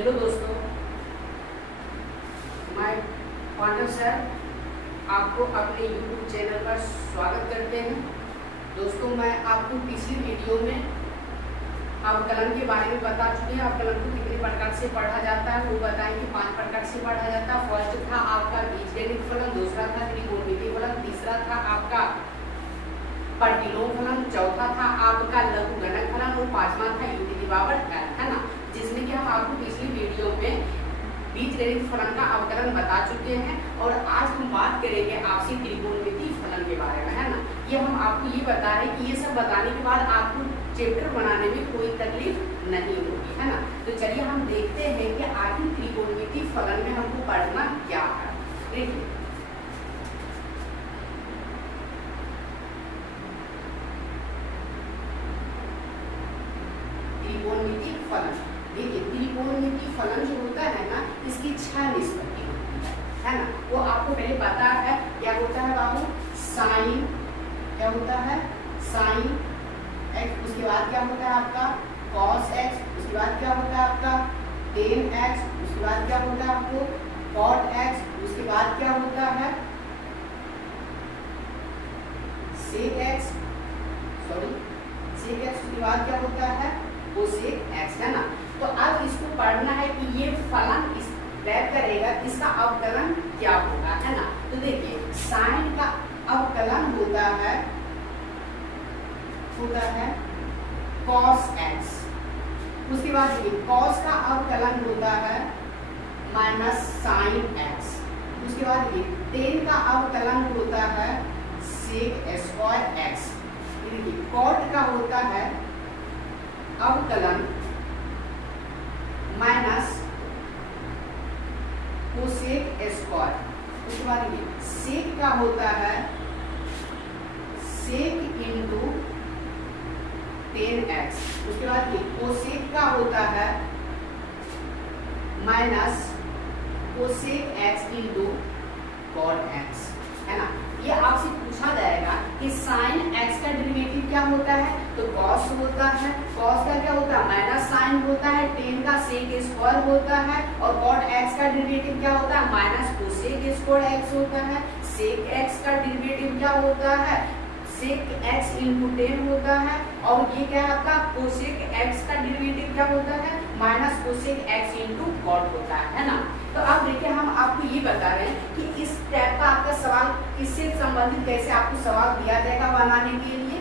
Hello दोस्तों, मैं Pandav sir आपको अपने YouTube चैनल पर स्वागत करते हैं। दोस्तों, मैं आपको पिछली वीडियो में अवकलन के बारे में बता चुके हैं। अवकलन को कितने प्रकार से पढ़ा जाता है वो बताएंगे। 5 प्रकार से पढ़ा जाता है। फर्स्ट था आपका बीजगणित फलन, दूसरा था त्रिकोणमितीय फलन, तीसरा था आपका प्रतिलोम फलन, चौथा था आपका लघुगणक फलन और 5वां था u⁴ है ना, जिसमें कि हम आपको पिछली वीडियो में बीजगणित फलन का अवकलन बता चुके हैं। और आज हम बात करेंगे आपसे त्रिकोणमितीय फलन के बारे में, है ना। ये हम आपको ये बता रहे कि ये सब बताने के बाद आपको चैप्टर बनाने में कोई तकलीफ नहीं होगी, है ना। तो चलिए हम देखते हैं कि आखिर त्रिकोणमितीय फलन में हमको पढ़ना क्या है। देखिए, त्रिकोणमितीय फलन, देखिए त्रिकोणमितीय फलन जो होता है ना, इसकी 6 निष्पत्ति होती है ना। वो आपको पहले पता है क्या होता है बाबू। साइन, क्या होता है साइन x, उसके बाद क्या होता है आपका cos x, उसके बाद क्या होता है आपका tan x, उसके बाद क्या होता है आपको cot x, उसके बाद क्या होता है sec x, sec x, उसके बाद क्या होता है cosec x, है ना। तो अब इसको पढ़ना है कि ये फलन इस टाइप का रहेगा, इसका अवकलन क्या होगा, है ना। तो देखिए, साइन का अवकलन होता है cos x, उसके बाद देखिए cos का अवकलन होता है माइनस साइन x, उसके बाद देखिए tan का अवकलन होता है sec स्क्वायर x, देखिए cot का होता है अवकलन माइनस कोसेक स्क्वायर, उसके बाद ये सेक का होता है सेक इंटू tan x, उसके बाद ये कोसेक का होता है minus cosec x into cot x, है ना। ये आपसे पूछा जाएगा कि साइन x का डेरिवेटिव क्या होता है, तो cos होता है, cos का क्या होता है माइनस साइन होता है, tan का sec स्क्वायर होता है, और cot x का डेरिवेटिव क्या होता है माइनस कोसेक स्क्वायर x होता है। sec x का डेरिवेटिव क्या होता है sec x इंटू tan होता है, और ये क्या है आपका कोसेक x का डेरिवेटिव क्या होता है minus cosec x into cot होता है ना। तो अब देखिए, हम आपको ये बता रहे हैं कि इस टाइप का आपका सवाल किससे संबंधित कैसे आपको सवाल दिया जाएगा बनाने के लिए,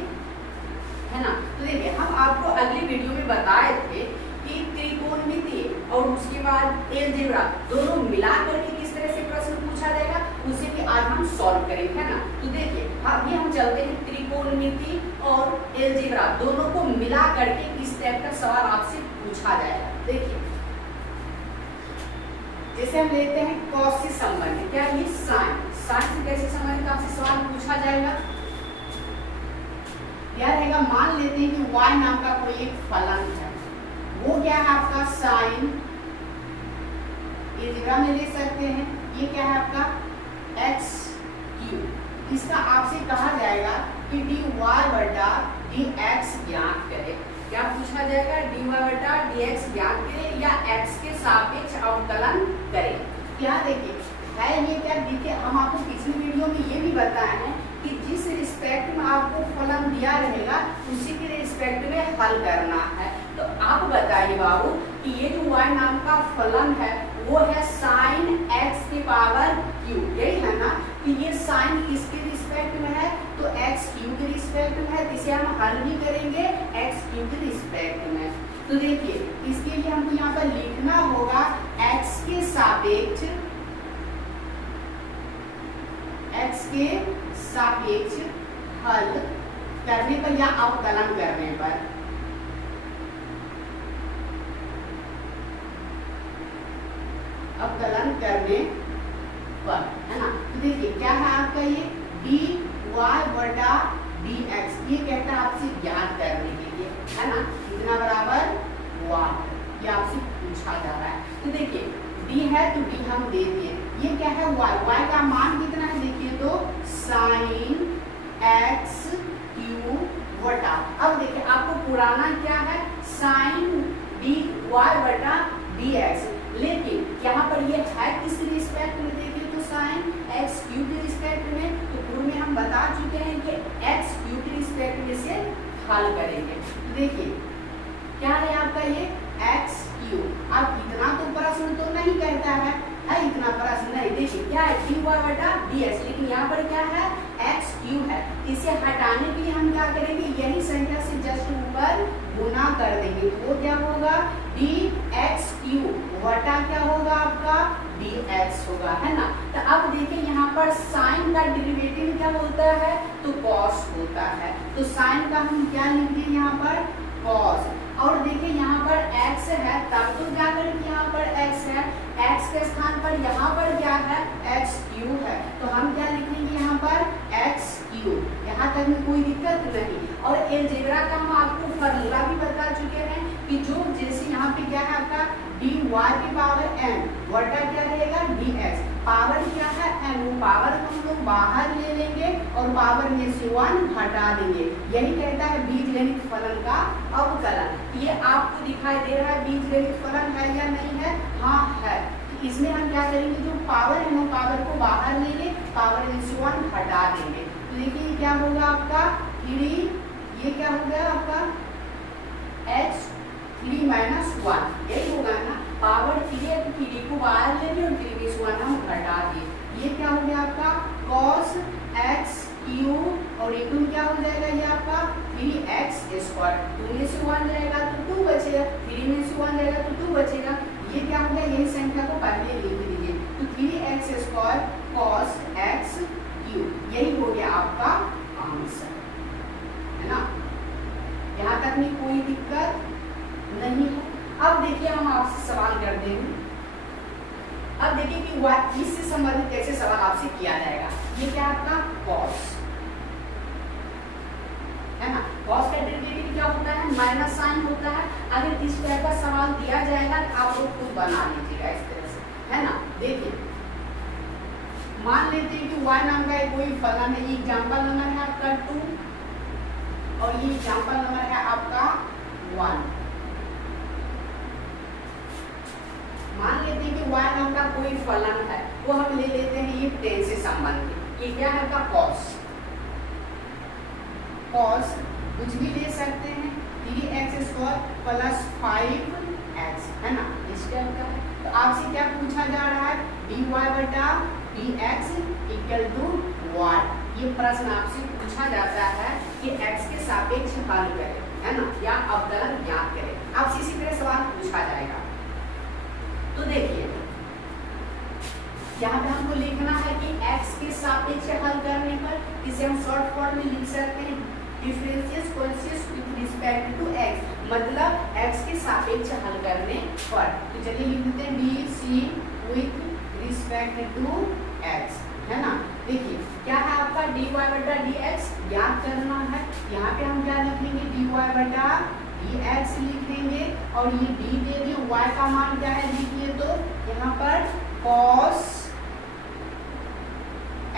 है ना। तो देखिए, हम आपको अगली वीडियो में बताए थे कि त्रिकोणमितीय और उसके बाद अलजेब्रा दोनों मिला करके किस तरह से प्रश्न पूछा जाएगा, उसे भी आज हम सॉल्व करेंगे, है ना। तो देखिए, अभी हम चलते हैं त्रिकोणमितीय और अलजेब्रा दोनों को मिला करके किस टाइप का सवाल आपसे पूछा जाएगा। देखिए, जैसे हम लेते हैं cos से संबंधित, क्या ये साइन से कैसे संबंधित आपसे सवाल पूछा जाएगा, क्या रहेगा। मान लेते हैं कि y नाम का कोई एक फलन है, वो क्या है आपका साइन, ये जगह में ले सकते हैं, ये क्या है आपका x3, इसका आपसे कहा जाएगा कि dy बटा dx ज्ञात करें। क्या पूछा जाएगा, dy बटा dx ज्ञात करें या x के सापेक्ष अवकलन करें। क्या देखिए है ये क्या, देखिए हम आपको पिछली वीडियो में ये भी बताए हैं कि जिस रिस्पेक्ट में आपको फलन दिया रहेगा उसी के रिस्पेक्ट में हल करना है। तो आप बताइए बाबू कि ये जो y नाम का फलन है वो है साइन x की पावर q, यही है ना। कि ये साइन किसके रिस्पेक्ट में है, तो x3 के रिस्पेक्ट में है, इसे हम हल भी करेंगे x3 के रिस्पेक्ट में। तो देखिए, इसके लिए हमको यहाँ पर लिखना होगा x के सापेक्ष हल करने पर या अवकलन करने पर, अवकलन करने पर, है ना। तो देखिए क्या है आपका ये dy बटा dx, ये कहता है आपसे ज्ञात करने के लिए, है ना, कितना बराबर y, ये आपसे पूछा जा रहा है। तो देखिए d है तो d हम दे दिए, ये क्या है y का मान कितना है, देखिए तो साइन x3 बटा, अब देखिए आपको पुराना क्या है साइन dy बटा dx, लेकिन यहाँ पर ये है किस रिस्पेक्ट में, देखिए तो साइन एक्स क्यू के रिस्पेक्ट में, तो पूर्व में हम बता चुके हैं कि एक्स क्यू के रिस्पेक्ट में से हल करेंगे। तो देखिए क्या है आपका ये एक्स क्यू। अब इतना तो प्रश्न तो नहीं कहता है इतना प्रश्न नहीं, देखिए क्या है dy बटा dx, लेकिन यहाँ पर क्या है एक्स क्यू है। इसे हटाने के लिए हम क्या करेंगे, यही संख्या से जस्ट ऊपर गुना कर देंगे, तो वो क्या होगा dx क्यू बटा क्या होगा आपका dx होगा, है ना। तो अब देखिए यहाँ पर साइन का डेरिवेटिव क्या होता है, तो cos होता है, तो साइन का हम क्या लिखेंगे यहाँ पर cos। और देखिए यहाँ पर x है, तब तो क्या करेंगे, यहाँ पर x है, x के स्थान पर यहाँ पर क्या है x क्यू है, तो हम क्या लिखेंगे यहाँ पर x क्यू। यहाँ तक में कोई दिक्कत नहीं। और अलजेब्रा का हम आपको फॉर्मूला भी बता चुके हैं कि जो जैसे यहाँ पे क्या है आपका dy की पावर n बटा क्या रहेगा dx, पावर क्या है n, वो पावर हम लोग बाहर ले लेंगे और पावर में से 1 हटा देंगे। यही कहता है बीजगणित फलन का अवकलन। ये आपको दिखाई दे रहा है बीजगणित फलन है या नहीं है, हाँ है। इसमें हम क्या करेंगे, जो पावर है वो पावर को बाहर लेंगे, पावर में से 1 हटा देंगे। तो देखिए क्या होगा आपका 3, ये क्या हो गया आपका x 3 माइनस 1, यही होगा ना, पावर 3 है तो 3 को बाहर लेंगे और 3 में से 1 हम हटा दिए। ये क्या हो गया आपका cos x क्यू, और ये क्या हो जाएगा, ये आपका 3x स्क्वायर, 2 में से 1 जाएगा तो 2 बचेगा, 3 में से 1 जाएगा तो 2 बचेगा। ये क्या हो गया, यही संख्या को पहले लिख लीजिए, तो 3x square cos x Q, यही हो गया आपका आंसर, है ना। यहाँ तक में कोई दिक्कत नहीं है। अब देखिए हम आपसे सवाल करते हैं, अब देखिए कि इससे संबंधित कैसे सवाल आपसे किया जाएगा। ये क्या आपका cos है ना, cos का डेरिवेटिव क्या होता है, माइनस साइन होता है। अगर इस तरह का सवाल दिया जाएगा तो आप लोग खुद बना लीजिएगा इस तरह से, है ना। देखिए मान लेते हैं कि y नाम का कोई फलन है, एग्जाम्पल नंबर है आपका 2 और ये एग्जाम्पल नंबर है आपका 1। मान लेते हैं कि y नाम का कोई फलन है, वो हम ले लेते हैं ये 10 से संबंधित। ये क्या है आपका cos कुछ भी ले सकते हैं, 3x स्क्वायर प्लस 5x, है ना, इस टाइप का है। तो आपसे क्या पूछा जा रहा है, dy बटा dx इक्वल टू व्हाट। ये प्रश्न आपसे पूछा जाता है कि x के सापेक्ष हल करें, है ना, या अवकलन ज्ञात करें। आपसे इसी तरह सवाल पूछा जाएगा। तो देखिए यहाँ पे हमको लिखना है कि x के सापेक्ष हल करने पर, इसे हम शॉर्ट फॉर्म में लिख सकते हैं differential coefficient with respect to x, मतलब x के सापेक्ष हल करने पर। तो चलिए लिख देते हैं bc with respect to x, है ना। देखिए क्या है आपका dy बटा dx ज्ञात करना है। यहाँ पे हम क्या लिखेंगे, dy बटा dx लिखेंगे, और ये d दे दिए, y का मान क्या है लिखिए, तो यहाँ पर cos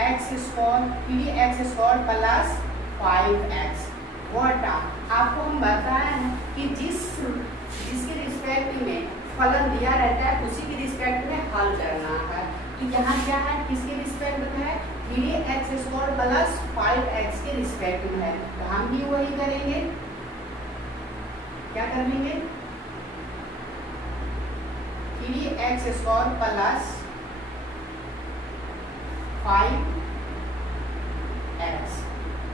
x square 3x square plus 5x बटा, आपको हम बताए हैं कि जिसके रिस्पेक्ट में फलन दिया रहता है उसी के रिस्पेक्ट में हल करना है। तो यहाँ क्या है, किसके रिस्पेक्ट में है, 3x स्क्वायर प्लस 5x के रिस्पेक्ट में है, तो हम भी वही करेंगे। क्या कर लेंगे, 3x स्क्वायर प्लस 5x,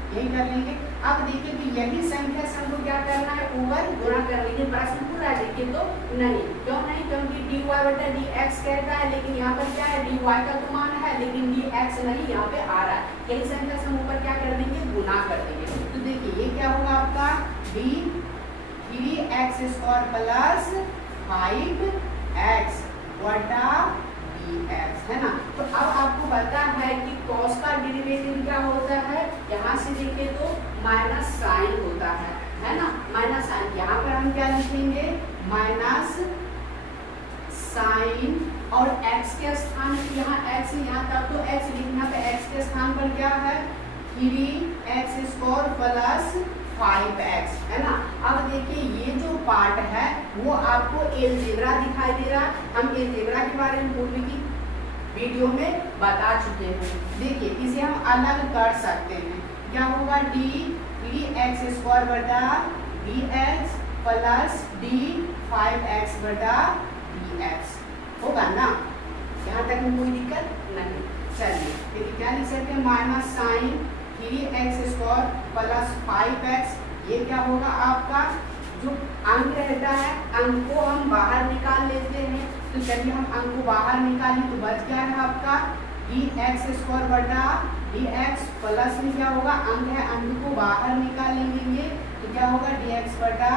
यही कर लेंगे। अब देखिए कि यही संख्या से हमको क्या करना है, ऊपर गुणा कर लेंगे। प्रश्न पूरा देखिए तो नहीं, क्यों नहीं, क्योंकि dy बटा dx कहता है, लेकिन यहाँ पर क्या है, dy का तो मान है लेकिन dx नहीं यहाँ पे आ रहा है। यही संख्या से हम ऊपर क्या कर देंगे, गुणा कर देंगे। तो देखिए ये क्या होगा आपका 3x स्क्वायर प्लस 5x बटा dx, है ना। तो अब आपको पता है कि cos का डेरिवेटिव क्या होता है, यहाँ से देखें तो माइनस साइन होता है ना, माइनस साइन। यहाँ पर हम क्या लिखेंगे, माइनस साइन, और x के स्थान यहाँ x यहाँ तब तो x लिखना, पे x के स्थान पर क्या है 3x स्क्वायर प्लस 5x, है ना। अब देखिए ये जो पार्ट है वो आपको अलजेब्रा दिखाई दे रहा है। हम अलजेब्रा के बारे में पूर्व की वीडियो में बता चुके हैं। देखिए इसे हम अलग कर सकते हैं। क्या होगा, d3x² बटा dx प्लस d5x बटा dx होगा ना। यहाँ तक में कोई दिक्कत नहीं। चलिए देखिए क्या लिख सकते हैं, minus sign 3x² plus 5x। ये क्या होगा आपका जो अंक रहता है, अंक को हम बाहर निकाल लेते हैं। तो चलिए हम अंक को बाहर निकालें तो बच क्या है आपका dx² बटा dx प्लस में क्या होगा, अंक है अंक को बाहर निकालेंगे तो क्या होगा dx बटा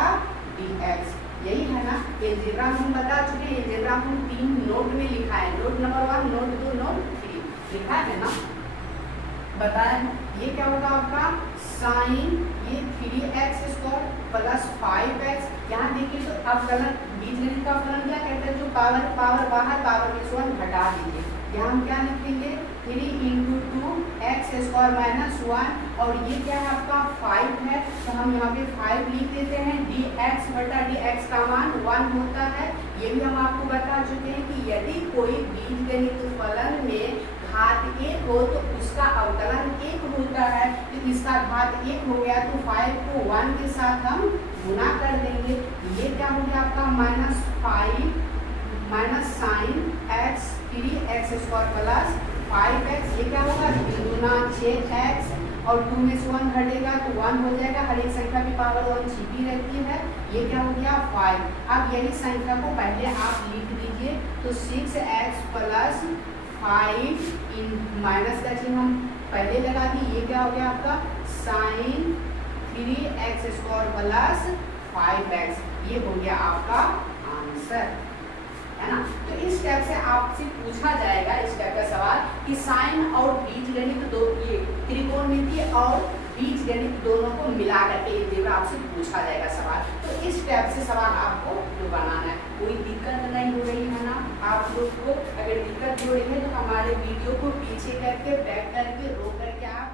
dx। यही है ना। अलजेब्रा हम बता चुके हैं। अलजेब्रा हम 3 नोट में लिखा है, नोट नंबर 1, नोट 2, नोट 3 लिखा है ना, बताया। ये क्या होगा आपका साइन ये 3x² प्लस 5x। यहाँ देखिए तो अवकलन बीजगणित का अवकलन क्या कहते हैं, जो पावर बाहर पावर में से 1 घटा दीजिए। यहाँ हम क्या लिखेंगे 3 × 2x² माइनस 1 और ये क्या है आपका 5 है तो हम यहाँ पे 5 लिख देते हैं। dx बटा dx का मान 1 होता है। ये भी हम आपको बता चुके हैं कि यदि कोई बीजगणित फलन में घात 1 हो तो उसका अवकलन 1 होता है। तो इसका घात 1 हो गया तो 5 को 1 के साथ हम गुना कर देंगे। ये क्या हो गया आपका -5 minus sign x 3x² plus 5x। ये क्या होगा 3 गुना 6x और 2 में से 1 घटेगा तो 1 हो जाएगा। हर एक संख्या की पावर 1 छिपी रहती है। ये क्या हो गया 5। अब यही संख्या को पहले आप लिख दीजिए तो 6x प्लस 5 इन माइनस का चिन्ह हम पहले लगा दिए। ये क्या हो गया आपका साइन 3x² प्लस 5x। ये हो गया आपका आंसर, है ना। तो इस टाइप से आपसे पूछा जाएगा इस टाइप का सवाल कि साइन और बीजगणित दो, ये त्रिकोणमिति और बीजगणित दोनों को मिला करके अलजेब्रा आपसे पूछा जाएगा सवाल। तो इस टाइप से सवाल आपको जो बनाना है। कोई दिक्कत नहीं हो रही है ना आप लोग को। अगर दिक्कत हो रही है तो हमारे वीडियो को पीछे करके बैक करके रोक करके आप